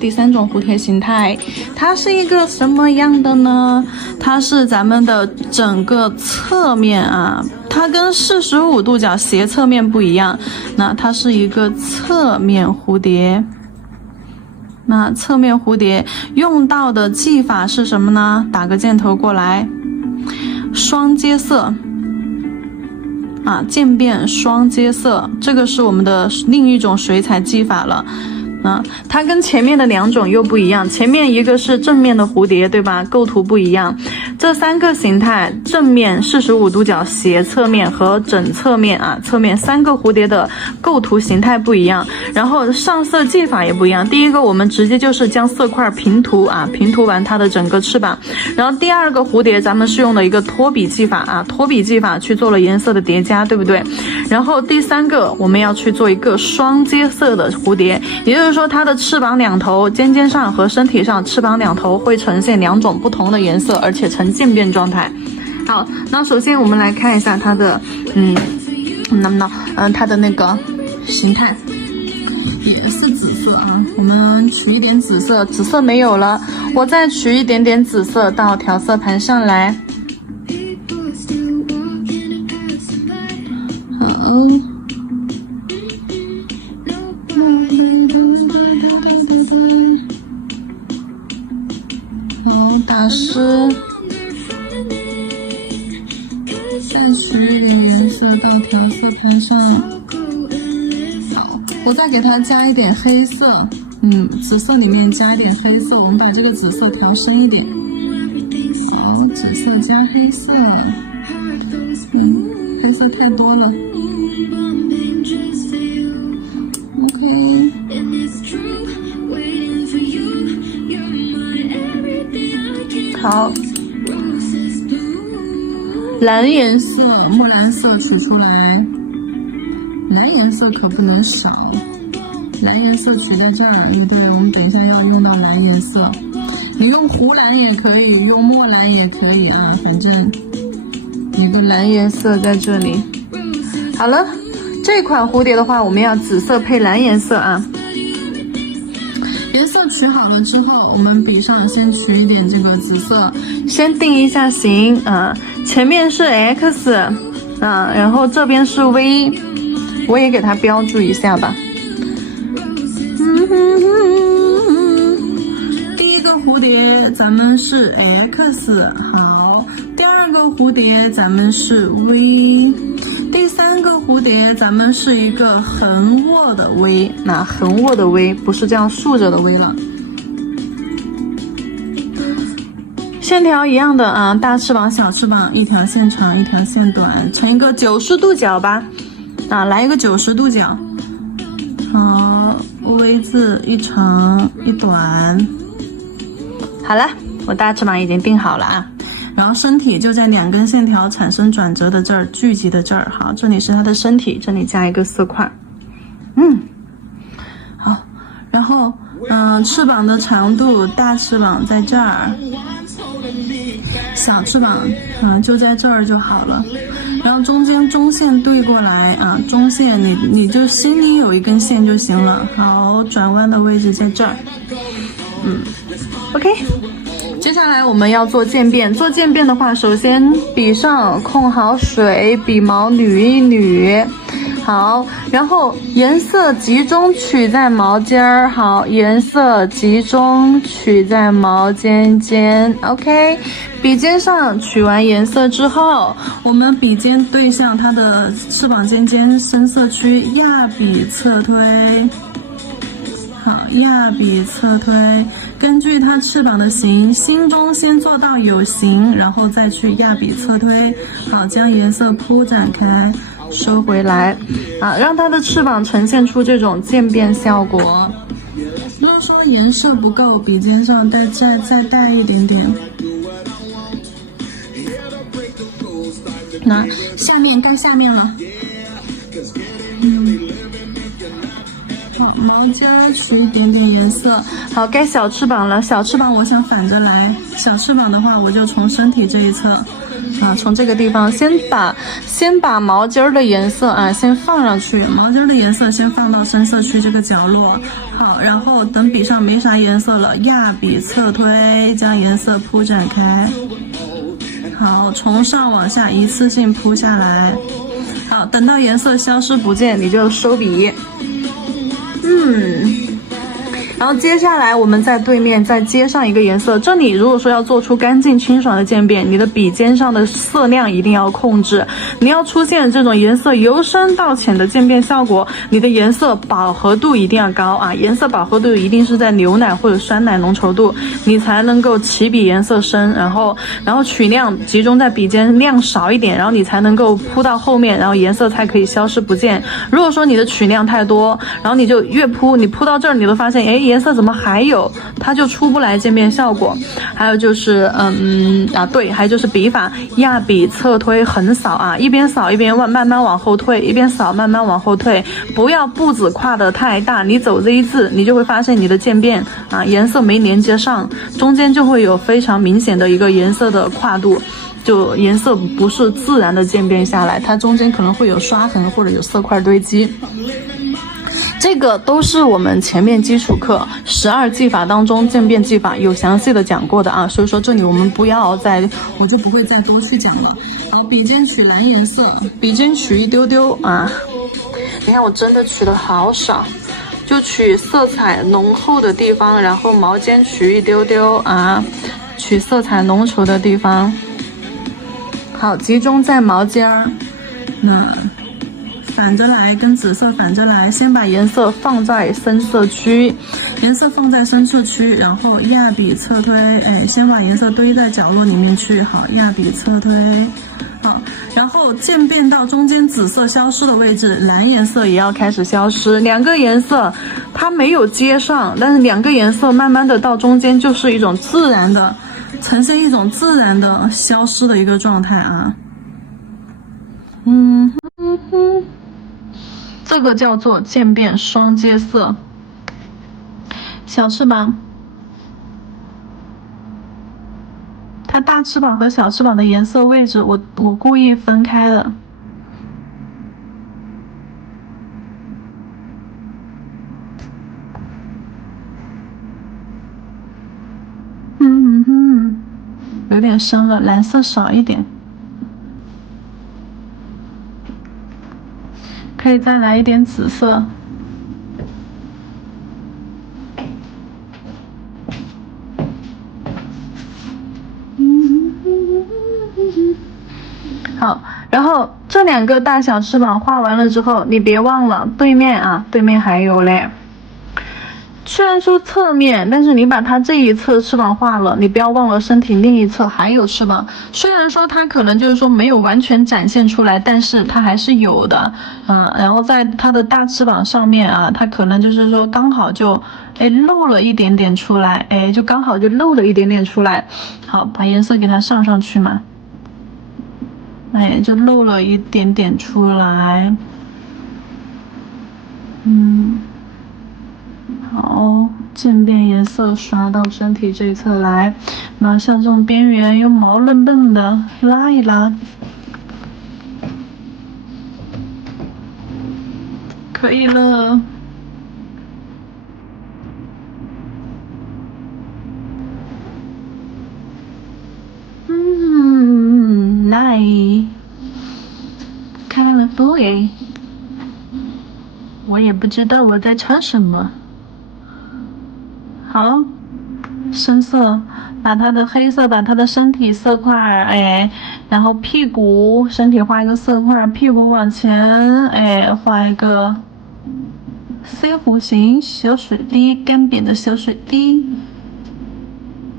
第3种蝴蝶形态，它是一个什么样的呢？它是咱们的整个侧面啊，它跟45度角斜侧面不一样，那它是一个侧面蝴蝶。那侧面蝴蝶用到的技法是什么呢？打个箭头过来，双接色啊，渐变双接色，这个是我们的另一种水彩技法了。它跟前面的2种又不一样，前面一个是正面的蝴蝶，对吧？构图不一样。这3个形态，正面、45度角斜侧面和整侧面啊，侧面3个蝴蝶的构图形态不一样，然后上色技法也不一样。第一个我们直接就是将色块平涂啊，平涂完它的整个翅膀，然后第2个蝴蝶咱们是用的一个脱笔技法啊，脱笔技法去做了颜色的叠加，对不对？然后第3个我们要去做一个双接色的蝴蝶，也就是说它的翅膀2头，尖尖上和身体上翅膀2头会呈现2种不同的颜色，而且呈渐变状态。好，那首先我们来看一下它的它的那个形态，也是紫色啊，我们取一点紫色，紫色没有了，我再取一点点紫色到调色盘上来。好，打湿，再取一点颜色到调色盘上。好，我再给它加一点黑色，紫色里面加一点黑色，我们把这个紫色调深一点。好，紫色加黑色，黑色太多了。OK。好，蓝颜色、木蓝色取出来，蓝颜色可不能少，蓝颜色取在这儿，对，我们等一下要用到蓝颜色，你用湖蓝也可以，用墨蓝也可以啊，反正一个蓝颜色在这里。好了，这款蝴蝶的话，我们要紫色配蓝颜色啊。颜色取好了之后，我们笔上先取一点这个紫色，先定一下形啊，前面是 X 啊，然后这边是 V， 我也给它标注一下吧。第一个蝴蝶咱们是 X， 好，第2个蝴蝶咱们是 V， 第3个蝴蝶咱们是一个横握的 V， 那横握的 V 不是这样竖着的 V 了。线条一样的啊，大翅膀小翅膀，一条线长一条线短，成一个90度角吧，啊，来一个90度角。好，V 字一长一短。好了，我大翅膀已经定好了啊。然后身体就在2根线条产生转折的这儿聚集的这儿，好，这里是它的身体，这里加一个色块，好，然后翅膀的长度，大翅膀在这儿，小翅膀就在这儿就好了，然后中间中线对过来啊，中线你就心里有一根线就行了，好，转弯的位置在这儿，OK。接下来我们要做渐变，做渐变的话，首先笔上控好水，笔毛捋一捋，好，然后颜色集中取在毛尖儿，好，颜色集中取在毛尖尖 ，OK。笔尖上取完颜色之后，我们笔尖对向它的翅膀尖尖深色区，压笔侧推。好，压笔侧推，根据它翅膀的形，心中先做到有形，然后再去压笔侧推。好，将颜色铺展开，收回来，啊，让它的翅膀呈现出这种渐变效果。如果说颜色不够，笔尖上再带一点点。那下面该下面了。好，毛尖取一点点颜色。好，该小翅膀了。小翅膀我想反着来，小翅膀的话我就从身体这一侧啊，从这个地方先把毛尖的颜色啊先放上去，毛尖的颜色先放到深色区这个角落。好，好，然后等笔上没啥颜色了，压笔侧推，将颜色铺展开。好，从上往下一次性铺下来。好，等到颜色消失不见，你就收笔。然后接下来我们在对面再接上一个颜色。这里如果说要做出干净清爽的渐变，你的笔尖上的色量一定要控制，你要出现这种颜色由深到浅的渐变效果，你的颜色饱和度一定要高啊，颜色饱和度一定是在牛奶或者酸奶浓稠度，你才能够起笔颜色深，然后取量集中在笔尖，量少一点，然后你才能够铺到后面，然后颜色才可以消失不见。如果说你的取量太多，然后你就越铺，你铺到这儿你都发现颜色怎么还有，它就出不来渐变效果。还有就是还有就是笔法，压笔侧推横扫啊，一边扫一边慢慢往后退，一边扫慢慢往后退，不要步子跨得太大，你走这一字你就会发现你的渐变啊颜色没连接上，中间就会有非常明显的一个颜色的跨度，就颜色不是自然的渐变下来，它中间可能会有刷痕或者有色块堆积。这个都是我们前面基础课12技法当中渐变技法有详细的讲过的啊，所以说这里我们我就不会再多去讲了。好，笔尖取蓝颜色，笔尖取一丢丢啊，你看我真的取的好少，就取色彩浓厚的地方，然后毛尖取一丢丢啊，取色彩浓稠的地方。好，集中在毛尖儿，反着来，跟紫色反着来，先把颜色放在深色区，然后压笔侧推，先把颜色堆在角落里面去。好，压笔侧推，好，然后渐变到中间紫色消失的位置，蓝颜色也要开始消失。两个颜色它没有接上，但是两个颜色慢慢的到中间就是一种自然的，呈现一种自然的消失的一个状态啊。这个叫做渐变双接色。小翅膀，它大翅膀和小翅膀的颜色位置我故意分开了。有点深了，蓝色少一点。可以再来一点紫色。好，然后这两个大小翅膀画完了之后，你别忘了对面还有嘞。虽然说侧面，但是你把它这一侧翅膀画了，你不要忘了身体另一侧还有翅膀。虽然说它可能就是说没有完全展现出来，但是它还是有的，然后在它的大翅膀上面啊，它可能就是说刚好就露了一点点出来，就刚好就露了一点点出来。好，把颜色给它上去嘛，就露了一点点出来。好，渐变颜色刷到身体这一侧来，然后像这种边缘又毛愣愣的拉一拉，可以了。nice， 开了播我也不知道我在唱什么。好，深色，把它的黑色，把它的身体色块，然后屁股身体画一个色块，屁股往前，画一个C弧形小水滴，干瘪的小水滴，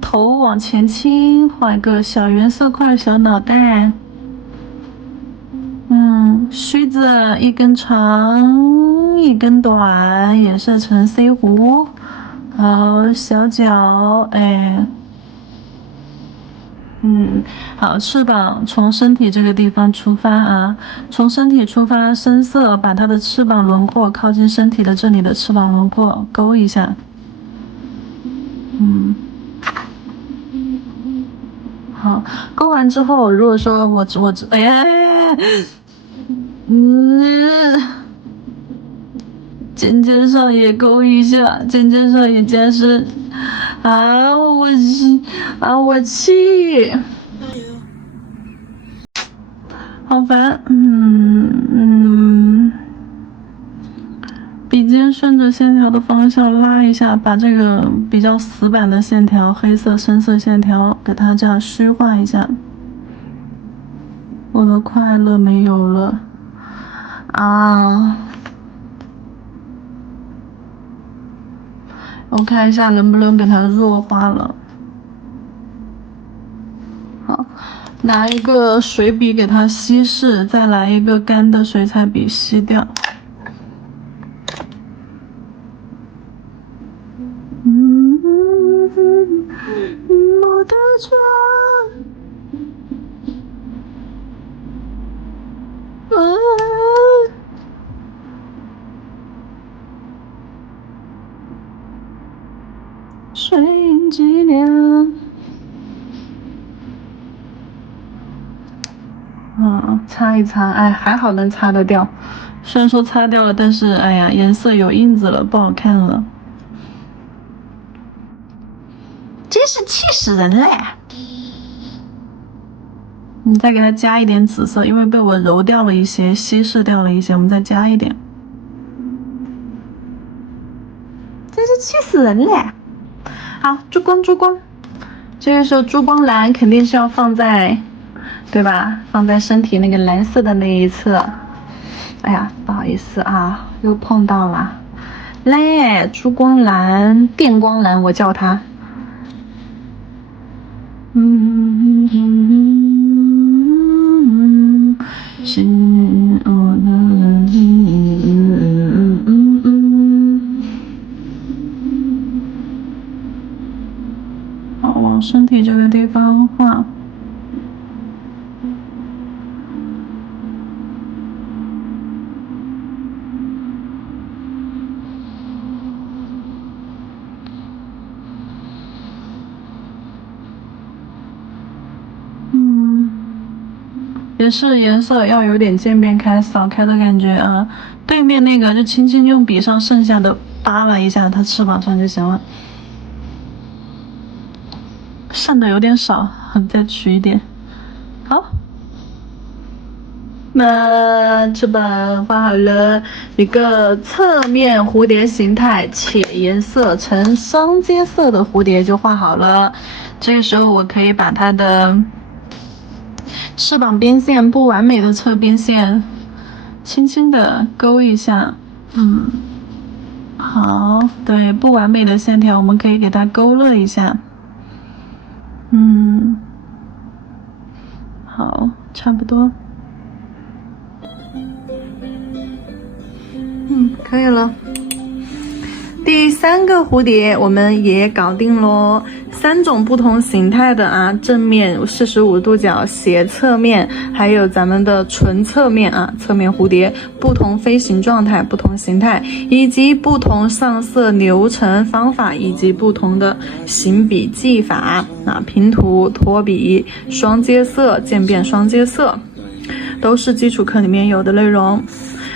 头往前倾，画一个小圆色块，小脑袋。须子一根长一根短，颜色成 C 弧。好，小脚，好，翅膀从身体这个地方出发啊，从身体出发，深色，把它的翅膀轮廓靠近身体的这里的翅膀轮廓勾一下。好，勾完之后，如果说尖尖上也勾一下，尖尖上也加深。啊，我气，好烦。笔尖顺着线条的方向拉一下，把这个比较死板的线条，黑色深色线条，给它这样虚化一下。我的快乐没有了啊！我看一下能不能给它弱化了。好，拿一个水笔给它稀释，再来一个干的水彩笔吸掉。我的船。水印纪念。擦一擦，哎，还好能擦得掉。虽然说擦掉了，但是哎呀，颜色有印子了，不好看了。真是气死人了！你再给它加一点紫色，因为被我揉掉了一些，稀释掉了一些，我们再加一点。真是气死人了！好，珠光，这个时候珠光蓝肯定是要放在，对吧？放在身体那个蓝色的那一侧。哎呀，不好意思啊，又碰到了。来，珠光蓝、电光蓝，我叫它。是我的。好，往身体这个地方画。也是颜色要有点渐变开、扫开的感觉啊。对面那个就轻轻用笔上剩下的扒拉一下它翅膀上就行了。剩的有点少，再取一点。好，那翅膀画好了，一个侧面蝴蝶形态且颜色呈双阶色的蝴蝶就画好了。这个时候我可以把它的翅膀边线不完美的侧边线轻轻的勾一下。好，对，不完美的线条我们可以给它勾勒一下。好，差不多。可以了。第3个蝴蝶我们也搞定咯，3种不同形态的啊，正面45度角、斜侧面，还有咱们的纯侧面啊，侧面蝴蝶，不同飞行状态、不同形态，以及不同上色流程方法，以及不同的行笔技法啊，平涂、脱笔、双阶色、渐变双阶色，都是基础课里面有的内容。